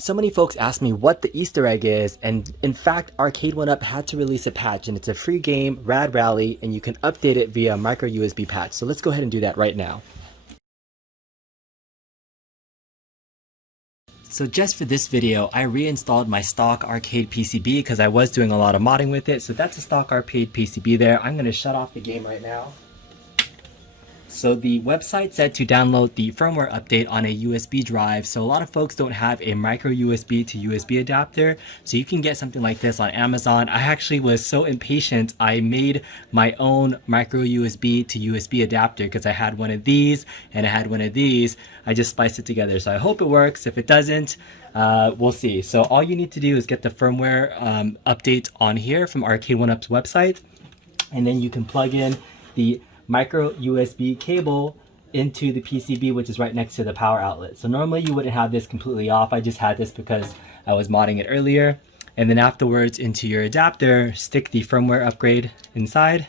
So many folks ask me what the Easter egg is, and in fact, Arcade1up had to release a patch, and it's a free game, Rad Rally, and you can update it via micro USB patch. So let's go ahead and do that right now. So just for this video, I reinstalled my stock arcade PCB because I was doing a lot of modding with it. So that's a stock arcade PCB there. I'm going to shut off the game right now. So the website said to download the firmware update on a USB drive. So a lot of folks don't have a micro USB to USB adapter. So you can get something like this on Amazon. I actually was so impatient, I made my own micro USB to USB adapter because I had one of these and I had one of these. I just spliced it together. So I hope it works. If it doesn't, we'll see. So all you need to do is get the firmware update on here from Arcade1up's website. And then you can plug in the micro USB cable into the PCB, which is right next to the power outlet. So normally you wouldn't have this completely off. I just had this because I was modding it earlier. And then afterwards into your adapter, stick the firmware upgrade inside.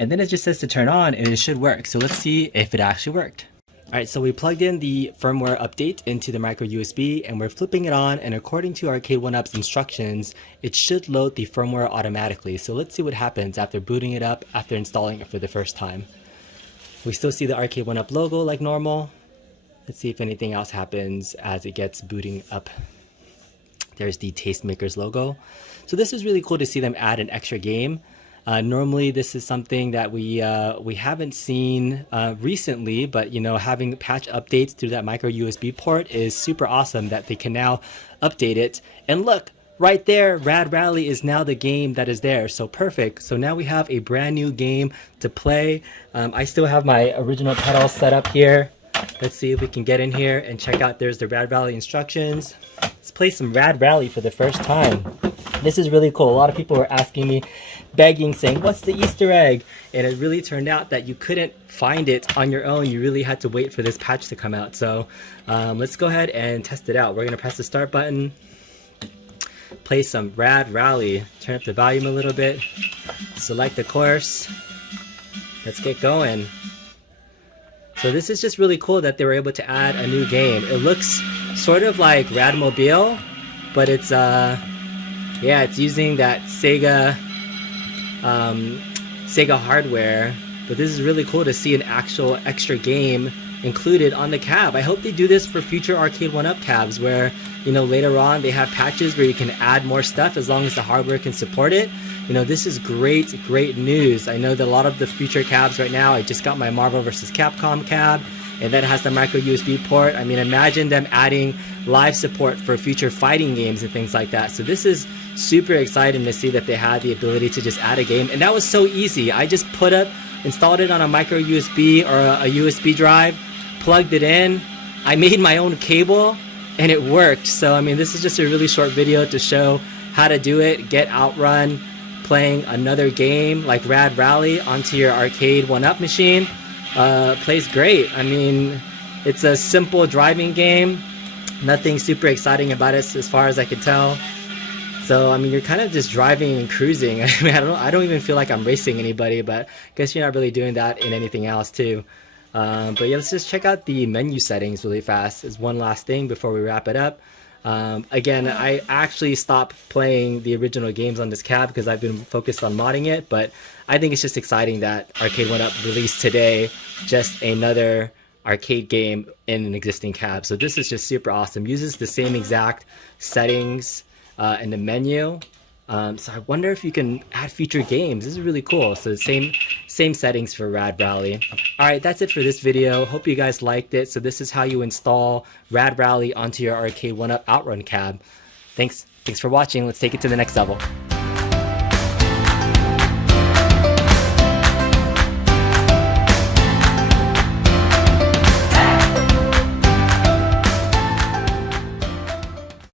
And then it just says to turn on and it should work. So let's see if it actually worked. All right, so we plugged in the firmware update into the micro USB and we're flipping it on, and according to Arcade1up's instructions, it should load the firmware automatically. So let's see what happens after booting it up, after installing it for the first time. We still see the Arcade1up logo like normal. Let's see if anything else happens as it gets booting up. There's the Tastemakers logo. So this is really cool to see them add an extra game. Normally this is something that we haven't seen recently, but you know, having patch updates through that micro USB port is super awesome that they can now update it. And look, right there, Rad Rally is now the game that is there. So perfect. So now we have a brand new game to play. I still have my original pedals set up here. Let's see if we can get in here and check out. There's the Rad Rally instructions. Let's play some Rad Rally for the first time. This is really cool. A lot of people were asking me, begging, saying, what's the Easter egg? And it really turned out that you couldn't find it on your own. You really had to wait for this patch to come out. So let's go ahead and test it out. We're going to press the start button, play some Rad Rally, turn up the volume a little bit, select the course. Let's get going. So this is just really cool that they were able to add a new game. It looks sort of like Radmobile, but it's yeah, it's using that Sega hardware. But this is really cool to see an actual extra game included on the cab. I hope they do this for future Arcade1up cabs where, you know, later on they have patches where you can add more stuff as long as the hardware can support it. You know, this is great news. I know that a lot of the future cabs right now, I just got my Marvel vs. Capcom cab, and that has the micro USB port. I mean, imagine them adding live support for future fighting games and things like that. So this is super exciting to see that they had the ability to just add a game. And that was so easy. I just installed it on a micro USB or a USB drive, plugged it in. I made my own cable and it worked. So, I mean, this is just a really short video to show how to do it. Get OutRun playing another game like Rad Rally onto your Arcade1up machine. Plays great. I mean, it's a simple driving game. Nothing super exciting about it as far as I could tell. So I mean, you're kind of just driving and cruising. I mean, I don't even feel like I'm racing anybody, but I guess you're not really doing that in anything else too. But yeah, let's just check out the menu settings really fast as one last thing before we wrap it up. Again, I actually stopped playing the original games on this cab because I've been focused on modding it, but I think it's just exciting that Arcade1up released today just another arcade game in an existing cab. So this is just super awesome. Uses the same exact settings in the menu. So I wonder if you can add future games. This is really cool. So the same settings for Rad Rally. Alright, that's it for this video. Hope you guys liked it. So this is how you install Rad Rally onto your Arcade1up OutRun cab. Thanks for watching. Let's take it to the next level.